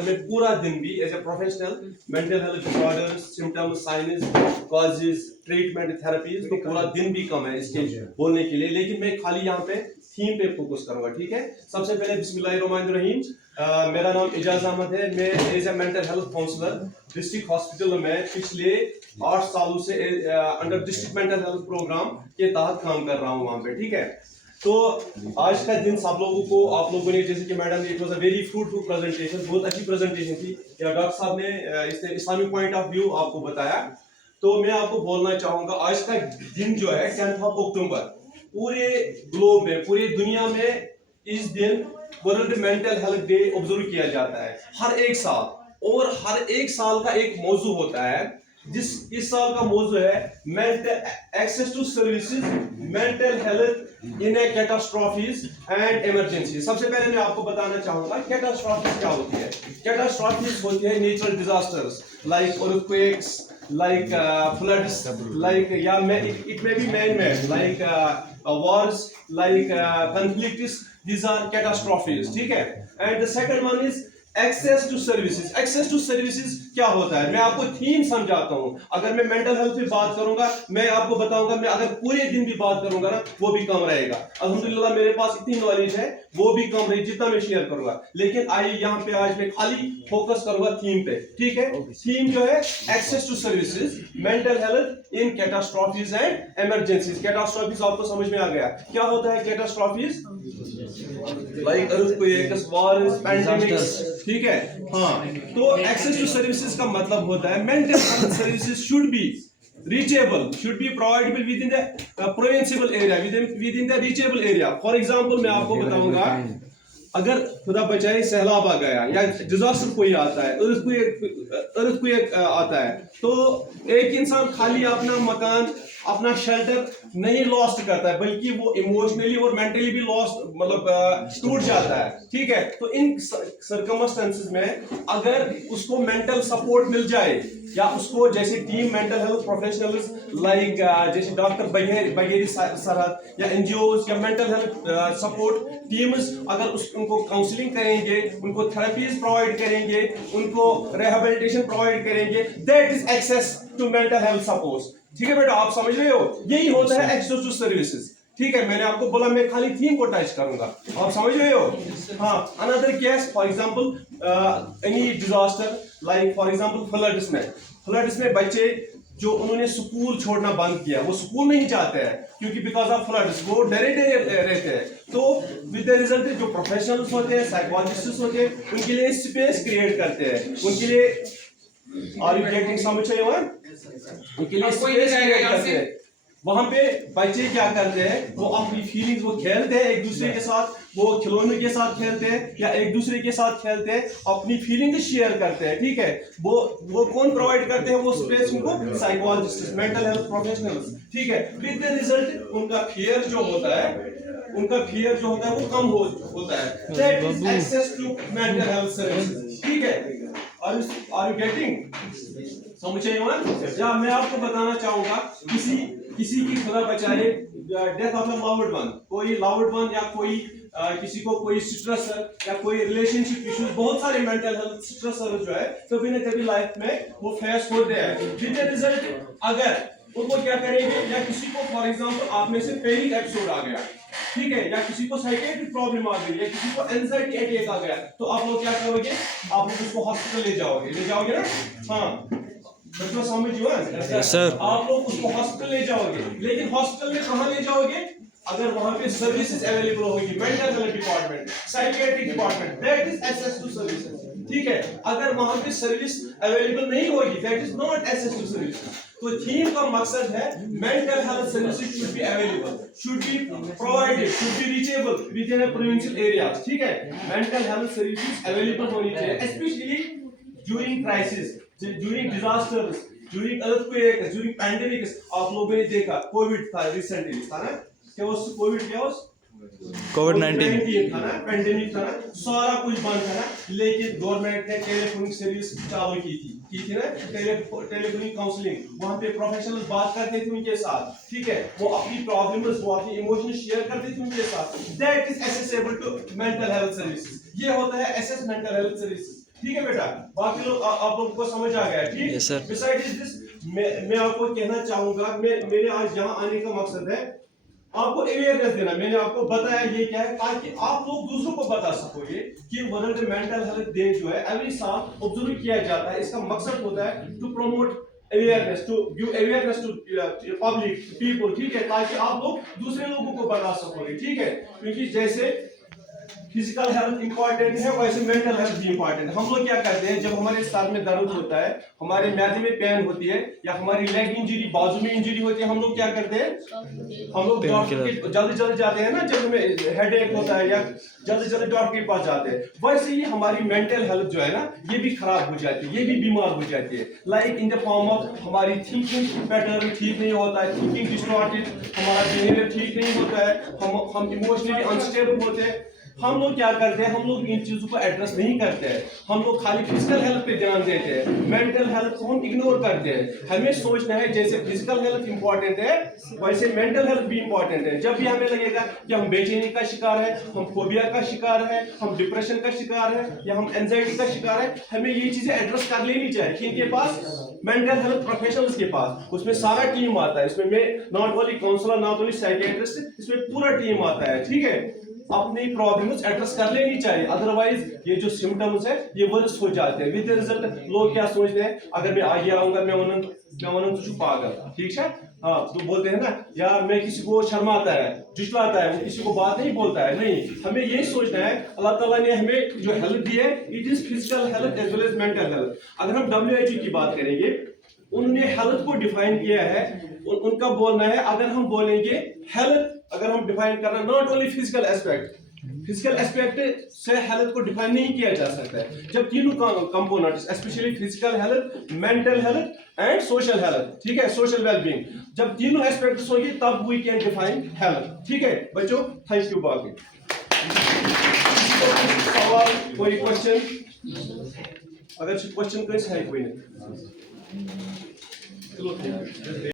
अगर मैं पूरा दिन भी as a professional mental health disorders, symptoms, science, causes, treatment, therapies, तो पूरा दिन भी कम है इसके बोलने के लिए, लेकिन मैं खाली यहाँ पे थीम पे फोकस करूंगा। ठीक है, सबसे पहले बिस्मिल्लाहिर्रहमानिर्रहीम, मेरा नाम इजाज अहमद है। मैं as a mental health counsellor district hospital में पिछले 8 सालों से under district mental health programme के तहत काम कर रहा हूँ वहाँ पे। ठीक है, तो आज का दिन सब लोगों को, आप लोगों ने, जैसे कि madam, it was a very fruitful presentation, बहुत अच्छी प्रेजेंटेशन थी। या डॉक्टर साहब ने इसने इस्लामिक पॉइंट ऑफ व्यू आपको बताया। तो मैं आपको बोलना चाहूंगा, आज का दिन जो है 10 अक्टूबर, पूरे ग्लोब में, पूरी दुनिया में इस दिन world mental health day observe किया जाता है हर एक साल। और हर एक साल का एक मौजू होता है। इस साल का मौजू है mental access to services, mental health in a catastrophes and emergency. सबसे पहले मैं आपको बताना चाहूंगा कैटास्ट्रॉफीज क्या होती है। कैटास्ट्रॉफीज होती है natural disasters like earthquakes, like floods, like it may be man-made, like wars, like conflicts. These are catastrophes. ठीक है, and the second one is access to services. Access to services क्या होता है, मैं आपको थीम समझाता हूं। अगर मैं मेंटल हेल्थ पे बात करूंगा, मैं आपको बताऊंगा, मैं अगर पूरे दिन भी बात करूंगा ना, वो भी कम रहेगा। अल्हम्दुलिल्लाह मेरे पास इतनी नॉलेज है, वो भी कम रहेगी जितना मैं शेयर करूंगा। लेकिन आइए यहाँ पे आज मैं खाली फोकस करूंगा थीम पे। ठीक है, थीम जो है access to services, mental health in catastrophes and emergencies. Catastrophes आपको समझ में आ गया क्या होता है? Catastrophes like earthquakes, wars, pandemics. ठीक है, हाँ। तो एक्सेस टू सर्विसेज का मतलब होता है mental health services should B reachable, should be providable within the preventable area, within the reachable area. For example, मैं आपको बताऊंगा, अगर खुदा बचाए सैलाब आ गया या डिजास्टर कोई आता है, अर्थक्वेक आता है, तो एक इंसान खाली अपना मकान, अपना शेल्टर नहीं लॉस्ट करता है, बल्कि वो इमोशनली और मेंटली भी लॉस्ट, मतलब टूट जाता है। ठीक है, तो इन सर्कमस्टेंसेस में अगर उसको मेंटल सपोर्ट मिल जाए, या उसको जैसे team mental health professionals like जैसे डॉक्टर बगेरी सरहद, या एनजीओज, या मेंटल हेल्थ सपोर्ट टीम्स, अगर उनको काउंसलिंग करेंगे, उनको थेरेपीज प्रोवाइड करेंगे, उनको रिहैबिलिटेशन प्रोवाइड करेंगे, that is access to mental health support. ठीक है बेटा, आप समझ रहे हो, यही होता है एक्सेस टू सर्विसेज। ठीक है, मैंने आपको बोला मैं खाली थीम को टच करूंगा, आप समझ रहे हो। हाँ, another case, for example any disaster, like for example floods में बच्चे जो उन्होंने स्कूल छोड़ना बंद किया, वो स्कूल नहीं जाते हैं क्योंकि बिकॉज ऑफ फ्लड्स वो डरे रहते हैं। तो विद द रिजल्ट जो प्रोफेशनल्स होते हैं, साइकोलॉजिस्ट्स होते हैं, उनके लिए स्पेस क्रिएट करते हैं, उनके लिए, आर यू गेटिंग समझ चाहिए, उनके लिए स्पेस क्रिएट करते हैं। वहां पे बच्चे क्या करते हैं, वो अपनी फीलिंग्स, वो खेलते हैं एक दूसरे के साथ, वो खिलौनों के साथ खेलते हैं या एक दूसरे के साथ खेलते हैं, अपनी फीलिंग्स शेयर करते हैं। ठीक है, वो कौन प्रोवाइड करते हैं वो स्पेस? उनको साइकोलॉजिस्ट, मेंटल हेल्थ प्रोफेशनल्स। ठीक है, विद द रिजल्ट उनका फियर जो होता है वो कम होता है। That is access to mental health services. ठीक है, आर यू गेटिंग समझ चाहिए? या मैं आपको बताना चाहूंगा, किसी की खुदा बचाए death of a loved one, कोई लव्ड वन, या कोई किसी को कोई स्ट्रेस या कोई रिलेशनशिप इश्यूज, बहुत सारे मेंटल हेल्थ स्ट्रेस जो है कभी न कभी लाइफ में वो फेस होते हैं। विद द रिजल्ट अगर उनको क्या करेंगे, या किसी को फॉर एग्जांपल आप में से पैनिक एपिसोड आ गया, ठीक है, या किसी को साइकेट्रिक प्रॉब्लम आ गई, या किसी को एंजाइटी अटैक आ गया, तो आप लोग क्या करोगे? आप लोग उसको हॉस्पिटल ले जाओगे ना? हाँ, बच्चों समझ सर, आप लोग उसको हॉस्पिटल ले जाओगे, लेकिन हॉस्पिटल में कहाँ ले जाओगे? अगर वहां पे सर्विसेज अवेलेबल होगी, mental health department, psychiatric department, that is access to services. ठीक है, अगर वहां पे सर्विस अवेलेबल नहीं होगी, that is not access to services. तो थीम का मकसद है mental health services should be available, should be provided, should be reachable within provincial areas. ठीक है, मेंटल हेल्थ सर्विसेज अवेलेबल होनी चाहिए, specially during crisis, during disasters, during earthquake, during pandemics. आप लोगों ने देखा कोविड था रिसेंटली, था ना? क्या वो कोविड, क्या वो कोविड-19 था ना, पैंडेमिक था ना, सारा कुछ बंद था ना, लेकिन गवर्नमेंट ने टेलीफोनिक सर्विस चालू की थी ना, टेलीफोनिक काउंसलिंग, वहां पे प्रोफेशनल्स बात करते थे उनके साथ। ठीक है, वो अपनी प्रॉब्लम्स, वो अपनी इमोशंस शेयर करते थे उनके साथ। That is accessible to mental health services. ये होता है एक्सेस मेंटल हेल्थ सर्विसेज। ठीक है बेटा, बाकी लोग आप लोगों को समझ आ गया, ठीक। Yes, sir. Besides this, मैं आपको कहना चाहूंगा, मेरे आज यहाँ आने का मकसद है आपको अवेयरनेस देना। मैंने आपको बताया ये क्या है, ताकि आप लोग दूसरों को बता सको ये कि वर्ल्ड मेंटल हेल्थ डे जो है एवरी साल ऑब्जर्व किया जाता है। इसका मकसद होता है to promote awareness, to give awareness to public people, ठीक है, ताकि आप लोग दूसरे लोगों को बता सकोगे, ठीक है। क्योंकि जैसे फिजिकल हेल्थ इंपॉर्टेंट है वैसे मेंटल हेल्थ भी इंपॉर्टेंट है। हम लोग क्या करते हैं, जब हमारे सर में दर्द होता है, हमारे मैदे में पेन होती है, या हमारी लेग इंजरी, बाजू में इंजरी होती है, हम लोग क्या करते हैं, हम लोग डॉक्टर के जल्दी जाते हैं ना, जब हमें हेडेक होता है या जल्दी डॉक्टर के पास जाते हैं। वैसे ही हमारी मेंटल हेल्थ जो है ना, ये भी खराब हो जाती है, ये भी बीमार हो जाती है। Like in the form of हमारी थिंकिंग पैटर्न ठीक नहीं होता है, थिंकिंग डिस्टॉर्टेड, हमारा बिहेवियर ठीक नहीं होता है, हम इमोशनली अनस्टेबल होते हैं। हम लोग क्या करते हैं, हम लोग इन चीजों को एड्रेस नहीं करते हैं, हम लोग खाली फिजिकल हेल्थ पे ध्यान देते हैं, मेंटल हेल्थ को हम इग्नोर करते हैं। हमें सोचना है जैसे फिजिकल हेल्थ इंपॉर्टेंट है वैसे मेंटल हेल्थ भी इंपॉर्टेंट है। जब भी हमें लगेगा कि हम बेचैनी का शिकार है, हम फोबिया का शिकार है, हम डिप्रेशन का शिकार है, या हम एंजाइटी का शिकार है, हमें ये चीजें एड्रेस कर लेनी चाहिए। किनके पास, मेंटल हेल्थ प्रोफेशनल्स के पास। उसमें सारा टीम आता है, इसमें मैं not only counsellor, not only psychiatrist, इसमें पूरा टीम आता है, ठीक है। अपनी प्रॉब्लम्स एड्रेस कर लेनी चाहिए, अदरवाइज ये जो सिम्टम्स है ये वर्स हो जाते हैं। विद रिजल्ट लोग क्या सोचते हैं, अगर मैं आगे आऊंगा मैं तू पागल, ठीक है, हाँ, तो बोलते हैं ना यार, मैं किसी को शर्माता है, जुटलाता है, वो किसी को बात नहीं बोलता है। नहीं, हमें यही सोचना है, अल्लाह ताला ने हमें जो हेल्थ दी है, it is physical health as well as mental health. अगर हम WHO की बात करेंगे, उन्होंने हेल्थ को डिफाइन किया है, उनका बोलना है, अगर हम बोलेंगे हेल्थ, अगर हम डिफाइन करना, not only physical aspect, physical aspect से हेल्थ को डिफाइन नहीं किया जा सकता है। जब तीनों components, specially physical health, mental health and social health, ठीक है, सोशल वेलबींग, जब तीनों एस्पेक्ट्स होंगे तब वी कैन डिफाइन हेल्थ, ठीक है बच्चों। Thank you. बाकी सवाल, कोई क्वेश्चन, अगर क्वेश्चन कोई है कोई नहीं, चलो।